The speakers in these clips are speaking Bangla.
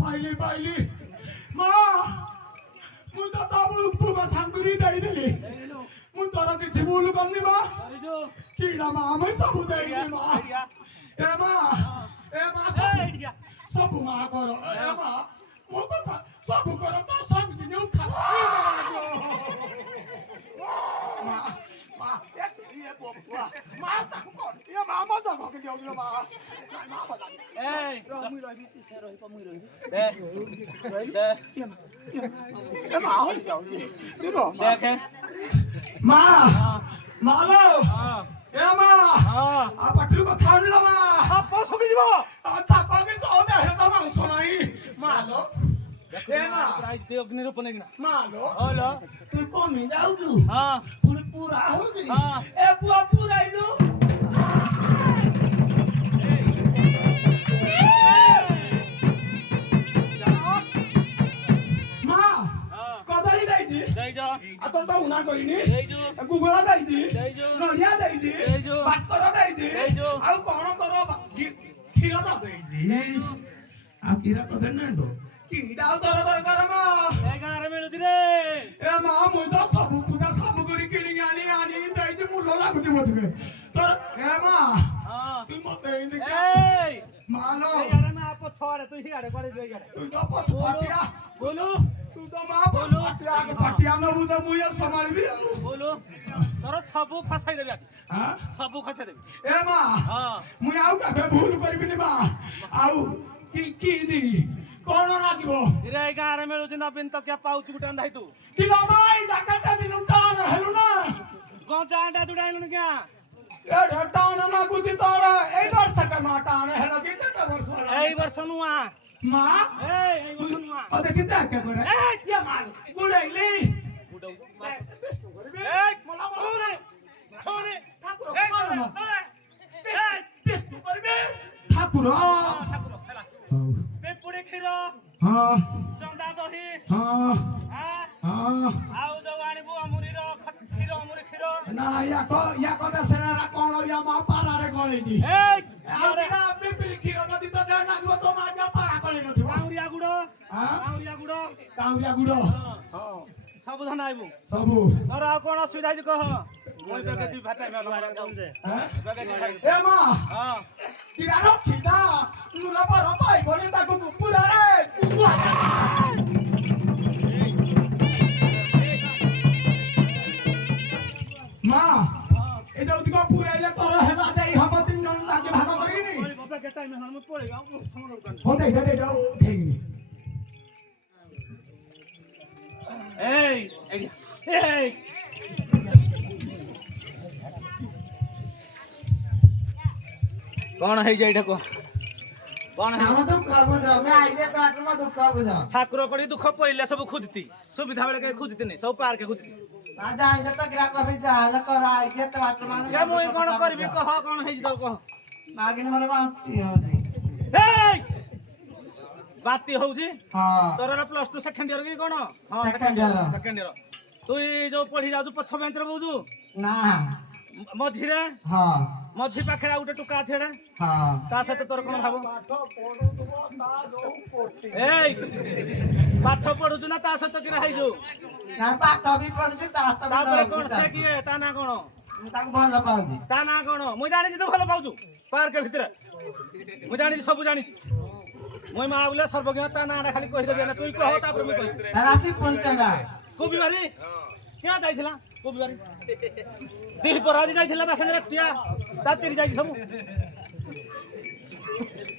ପାଇଲି ମା ମୁଁ ତ ତାବୁ ଉପବା ସାଙ୍ଗୁରି ଦେଇଦେଲି ମୁଁ ତୋର କିଛି ଭୁଲ କରିନି ମା କିଡ଼ା ମା ଆମେ ସବୁ ଦେଇଛି ମା ସବୁ ମା କର ଏ ମା ମୋ କଥା ସବୁ କର ତ ସେମିତି ନେଉ ମା ମା ମା ତାକୁ କର ଏ ମା ମଜା ଭଗି ଯାଉଛ ମା এই রমি রবি সে রহি কমই রহি দে এ মা হই যাউছি দেখে মা মালো এ মা আ পাটলু কথা আনলো মা সাপ সকি যাব ছাপা বি তো দে হেতা মাংস নাই মালো এ মা রাইতে অগ্নি রূপ নেগিনা মালো হলো তুই কমে যাউছু হ্যাঁ পুরি পুরা হউছি এ পুয়া পুরাইলু তোর তো উনা করিনি গুগলা যাইছি নড়িয়া যাইছি বাস্করা যাইছি ଆଉ କଣ ତୋର କ୍ଷୀର ତ ଦେଇଛି ଆଉ କ୍ଷୀର ତ ଦେନାଣ୍ଡ କିଟା ଆଉ ତୋର ଦରକାର ମା এই গাঁরে মিলুছি রে ଏ ମା ମୁଁ ତ ସବୁ ପୂଜା ସାମଗ୍ରୀ କିଣିକି ଆଣି ଦେଇଛି ମୁଲ ଲାଗୁଛି ମତେ ତୋର ଏ ମା তুই মতে ଏମିତି এই ମାଲୋ এই গাঁরে মে আপো ছড়ে তুই হিয়াড়ে করে দে গাঁরে তুই ତ ପଛପାଟିଆ बोलू ତୁ ତ ମା ପଛପାଟିଆ ନବୁ ତ ମୁଁ ସମ୍ଭାଳିବି बोलू তোর সবু ফসাই দেবি আজ হ্যাঁ সবু ফসাই দেবি এ মা হ্যাঁ মুই ଆଉ କେବେ ଭୁଲ କରିବିନି ମା ଆଉ কি দি কোন লাগিব রে এই গাঁরে মিলুছি নবীন তো কে পাউছি গুটা আন্ধাই তু কি বাবা এই ডাকাটা দিন টান হেলু না গঞ্জা আন্ডা জুড়াইলু কিয়া এ টান না গুদি তোর এই বর্ষ কা মা টান হেলো কি কত বর্ষ এই বর্ষ নুয়া মা এই বর্ষ নুয়া ও দেখি তা কে করে এ কি মাল বুড়াইলি বুড়াও বেস্ট করবি এই মলা ছোরে ছোরে ঠাকুর এই তোরে তোরে এই বেস্ট করবি ঠাকুর ঠাকুর খেলা পেপুড়ি ক্ষীর হ্যাঁ চন্দা দহি হ্যাঁ হ্যাঁ হ্যাঁ ଆଉ ଯୋଉ ଆଣିବୁ ଅମୁରିର କ୍ଷୀର ଅମୁରି କ୍ଷୀର না ইয়াকো দেশেরা কোন ইয়া মা পারারে গলেজি এই আউরা পিপিলি ক্ষীর যদি তো দেন না তো মা যা পারা গলে নথিব কাউরিয়া গুড় হ্যাঁ কাউরিয়া গুড় কাউরিয়া গুড় হ্যাঁ ସବୁ ଧାନ ଆଇବୁ সবু ତୋର ଆଉ କଣ ଅସୁବିଧା ହେଇଛି କହ ମୁଁ ବେগে ଯିବି ଭାଟା ମେ ଯାଉଛେ হ্যাঁ ବେগে ଯିବି এ মা ହଁ কিরা রখিদা নুরা পর পাই বলে তাকু পুরা রে মা এই যে ওদিকে পুরাইলে তোর হেলা দেই হব তিন জন তাকে ভাগ করিনি বেগে টাইম হল ମୁଁ পড়ে যাও ও দেই দাও ঠিকনি এই এই କଣ ହେଇଛି ଏଇଟା କହ କଣ ଠାକୁର କଡି ଦୁଃଖ ପଇଲେ ସବୁ ଖୋଜିତି ସୁବିଧା ବେଳେ କେହି ଖୋଜିତିନି ସବୁ ପାର୍କେ ଖୋଜିତି ମୁଇଁ କଣ କରିବି କହ କଣ ହେଇଛି ତାକୁ କହ ଏଇ ବାତି ହଉଛି ତୋର +2 ସେକେଣ୍ଡ ଇୟର କି କଣ ହଁ ସେକେଣ୍ଡ ଇୟର তুই ଯୋଉ ପଢି ଯାଉଛୁ ପଛ ବେଞ୍ଚରେ ବଉଛୁ ନା ମଝିରେ ହଁ ମଝି ପାଖରେ ଆଉ ଗୋଟେ ଟୁକା ଅଛି ଏଡେ ହଁ ତା ସହିତ ତୋର କଣ ଭାବ ଏଇ ପାଠ ପଢୁଛୁ ନା ତା ସହିତ କିରା ହେଇଛୁ ନା ପାଠ ବି ପଢୁଛି ତା ସହିତ ତାପରେ କଣ ସେ କିଏ ତା ନାଁ କଣ ମୁଁ ତାକୁ ଭଲ ପାଉଛି ତା ନାଁ କଣ ମୁଁ ଜାଣିଛି ତୁ ଭଲ ପାଉଛୁ ପାର୍କ ଭିତରେ ମୁଁ ଜାଣିଛି ସବୁ ଜାଣିଛି ମୁଇଁ ମା ବୋଲେ ସର୍ବଜ୍ଞ ତା ନାଁଟା ଖାଲି କହିଦେବି ନା ତୁଇ କହ ତାପରେ ମୁଁ କହିବି ରାଶି ପଞ୍ଚଙ୍ଗା କୋବି ବାରି କିଆ ଯାଇଥିଲା କୋବି ବାରି ଦିହି ପରାଜି ଯାଇଥିଲା ତା ସାଙ୍ଗରେ ଟିଆ ତା ତିରି ଯାଇଛି ସବୁ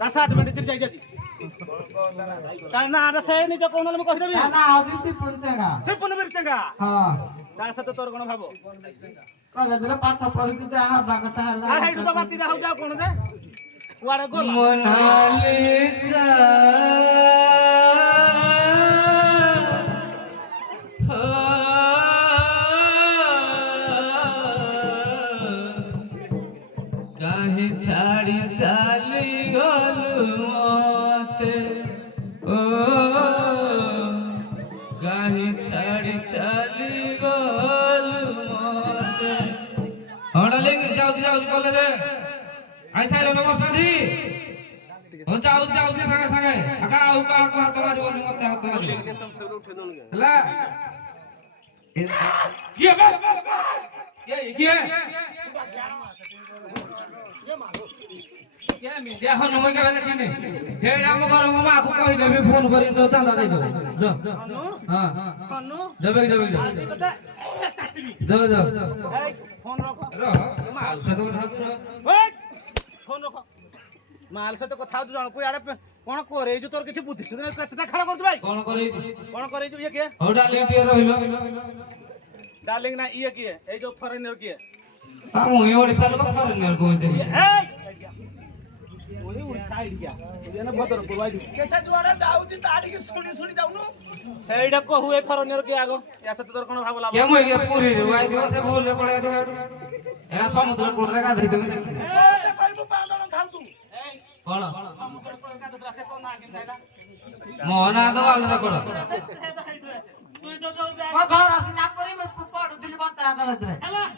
ତା ସାର୍ଟ ପ୍ୟାଣ୍ଟ ତିରି ଯାଇଛି ତା ନାଁଟା ସେ ନିଜ କଣ ମୁଁ କହିଦେବି ତା ନାଁ ହଉଛି ଶ୍ରୀପଞ୍ଚଙ୍ଗା ସେ ପୁନବିରଚଙ୍ଗା ହଁ ତା ସହିତ ତୋର କଣ ଭାବ କଲେଜରେ ପାଠ ପଢୁଛି ଯାହା ହବା କଥା ହେଲା ହେଇଠୁ ତ ବାତି ଯାଉଛି ଆଉ କଣ ଯେ କୁଆଡେ ଗଲା ମୋନାଲିସା কাহি ছাড়ি চালি গলু মতে ও কাহি ছাড়ি চালি গলু মতে হড়ালিং যাও কলেজে আইসাইলো নমস্কার हो जाऊ सागे सागे आका आउ का हाथ मारिबोनी मते हाथ मारिबो हला ये मीडिया हो नमय के बेले केने हे राम घर मो मा को कहि देबे फोन करि तो चांदा दे दो जो हां हनु जबे जो फोन रख माल से तो था फोन रख माल से तो कथा जण को याडे कोन करे जो तोर किछि बुद्धि सुने कतटा खड़ा कर भाई कोन करे ये के होडा लिटिए रहिलो डार्लिंग ना ये की है ए जो फॉरेनर की है हम ये ओडिसा लोग फॉरेनर को चली ओनी उड़ीसा आइडिया ये ना बदर पुरवाई दी कैसे जुआड़ा जाउची ताड़ी के सुनी सुनी जाउनु सेइडा को हुए फॉरेनर के आगो या से तोर कोन भाबला के मोय के पूरी रे वाई दिवस से बोल रे पड़े दे एरा समुद्र कोड़ रे गाधई दे ए कहबो पादन थाउ तू कोन समुद्र कोड़ का तो से कोन ना गिंदाइला मोहना तो वाल रे कोड़ ମୋ ଘର ସିନା ପରି ମୁଁ ପଢୁଥିଲି ବନ୍ତରା କଲେଜରେ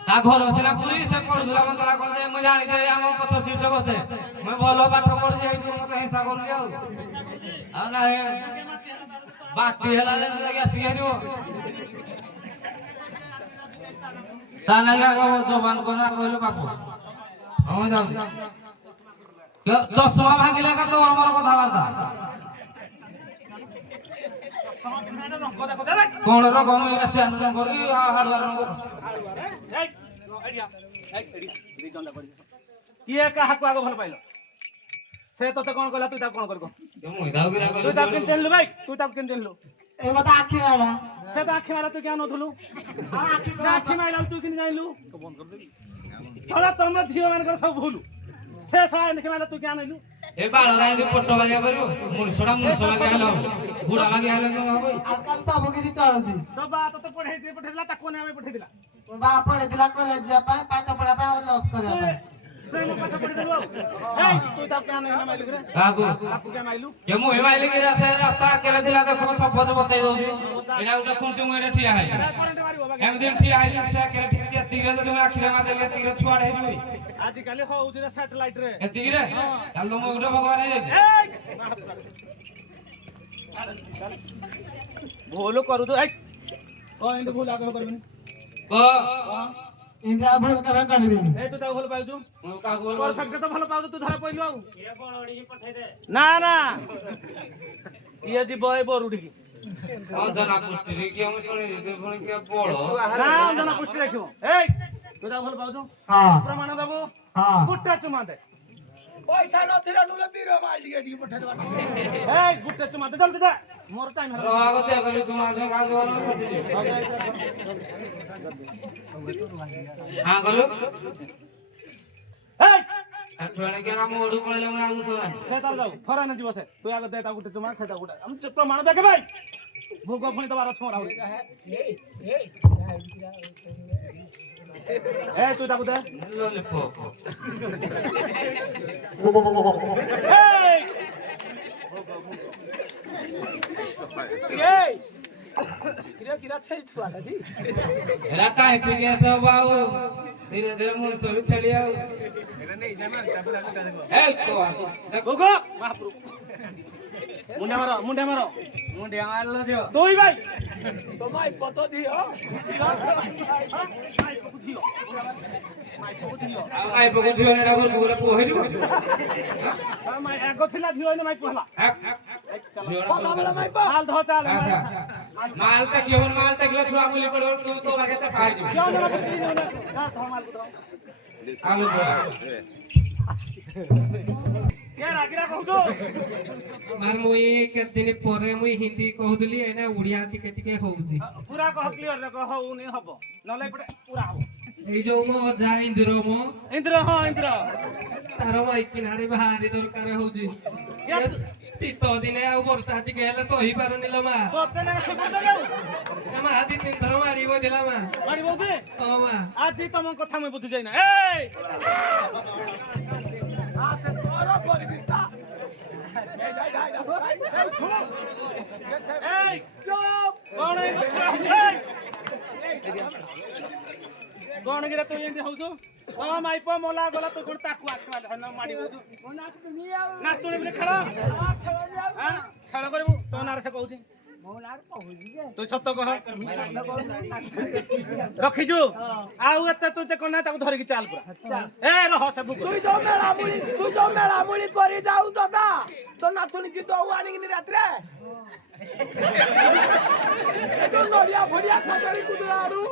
ତା ଘର ସିନା ପୁରୀ ସେ ପଢୁଥିଲା ମନ୍ତଳା କଲେ ମୁଁ ଜାଣି ଯେ ଆମ ପଛ ସିଟ୍ ରେ ବସେ ମୁଁ ଭଲ ପାଠ ପଢି ଯାଇଛୁ ମତେ ହିସାବ କରୁନି ଆଉ ନା ବାତି ହେଲା ଯେ ଗ୍ୟାଷ୍ଟ୍ରିକ୍ ହେଇଯିବ ତା ନାଗି ଆଗ ଜବାନ କୋନା କହିଲ ବାପୁ ହଁ ଯାଉନି ଚଷମା ଭାଙ୍ଗିଲେ କା ତୋର ମୋର କଥାବାର୍ତ୍ତା कौन रंग में ऐसे रंग करी हार्डवेयर रंग ये कहा को आगो भल पाइलो से तो कोन कहला तू ता कोन करको तू ता किन तेलु भाई तू ता किन तेलु ଏ ମତେ ଆଖି ମାଇଲା से तो आखी मारा तू क्या नथुलु आखी माइला तू किन जाइलु थोड़ा तुमरा झियो मान कर सब भूलु से साइन के माइला तू क्या नइलु ए बाळा राई पट्टो बागिया करियो मुनसडा बागिया हेलो गुडा बागिया हेलो न होई ଆଜିକାଲି ସବୁ କିଛି ଚଳୁଛି तो बात तो पठेला ता कोने में पठेदिला ବାପା ପଢିଥିଲା କଲେଜ ଯିବା ପାଇଁ ପାଠ ପଢିବା ପାଇଁ ଆଉ ଲଭ୍ କରିବା ପାଇଁ प्रेम पाठ पढ़ी देलु ए तू ता क्या नहीं माइलु रे कागो आपको क्या माइलु के मु हिमाइले के रास्ता रास्ता अकेला दिला देखो सब बज बताई दउची एडा उटा कुंटी मु एडा ठिया है करंट मारिबो बाकी एम दिन ठिया है से अकेला ठिया तीर तो तुम आखिरे मार देले तीर छुआड़ है जुई आज काली हो उदिरा सैटेलाइट रे ए तीर काल तो मु उटा भगवान है भूल करू तो ओ इंद भूल आगे करबिन को ଇନ୍ଦିରା ଭୁଲ କେବେ କରିବିନି ए तू ता भूल पाउ तू मु का को परफेक्ट तो भल पाउ तू धरा पइलु आउ ये बड़ड़ी की पठाई दे ना ना ये जी बय बरुडी की जना पुष्टि रे कि हम सुनि दे पण के बोलो ना जना पुष्टि रखियो ए तू ता भल पाउ तू ହଁ प्रमाण देबो ହଁ गुट्टा चुमा दे पैसा नथिरा नुले बीरो माल टिके डी पठा दे ए गुट्टा चुमा दे जल्दी दे मोर टाइम है रहा को ते करी तुम आगे का दो हां गलो ए अठवाने के काम ओडू पळले मु आगु सोना से तार जाऊ फराने जीव से तू आगे दे ता गुट्टा चुमा से ता गुट्टा हम प्रमाण देखे भाई भूगो फुनी तो बारो छोरा ए तू ता गुट्टा लॉलीपॉप किरा छै छुआला जी एला काहे से के सब बाबू धीरे धीरे मुन सब चली आओ ए तो भूगो महाप्रभु मुंडे मारो मुंडे मारो दियो तू ही भाई तो माई पतो जी हो आइ पको जीवन रा घर गुरे पोहे जीव माई एगो थिला दियो ने माई पहला सदा वाला माई पा माल धो चाल माल तक जीवन माल तक ले छुआ बोली पड़ो तू तो लगे त खाई जीव क्यों ना पुत्री ने ना तो माल को आलू के रागिरा कहू मार मुई के दिन परे मुई हिंदी कहउदली एने उड़िया टिके टिके होउची पूरा कह क्लियर रे कह उनी हबो नले पड़े पूरा हबो ए जो मो जा इंद्र मो इंद्र हां इंद्र तार माई किनारे भारी दरकार होउची শীত দিনে ଆଉ ବର୍ଷା ଟିକେ ହେଲେ ସହି ପାରୁନି ଲୋ ମା ତତେ ନା ସେ କୋଟ ଯାଉ ମା ଦି ତିନି ଥର ମାରିବ ଦିଲା ମା ମାରି ବୋଧେ ହଁ ମା ଆଜି ତମ କଥା ମୁଁ ବୁଝି ଯାଇନା ଏ आ से तोरा परिविता ए जाई जाई ए चुप कोण ए कोण गिरा तू एंदी होउ ମାଇପ ମଲା ଗଲା ତୁ କଣ ତାକୁ ଆଖି ମାଡ଼ି ନାଚୁଣି ବୋଲି ଖେଳ ଖେଳ କରିବୁ ତୋ ନାଁରେ ସେ କହୁଛି ତୁ ସତ କହ ରଖିଛୁ ଆଉ ଏତେ ତୁ କଣ ନାହିଁ ତାକୁ ଧରିକି ଚାଲ ପୁରା ଏ ରହ ସେ তুই ଯୋଉ মেলামুলি করে যাও দাদা তোর নাচুনি কি দৌ আনিকিনি রাত্রে নড়িয়া ফড়িয়া কদলি কুদুরা আড়ু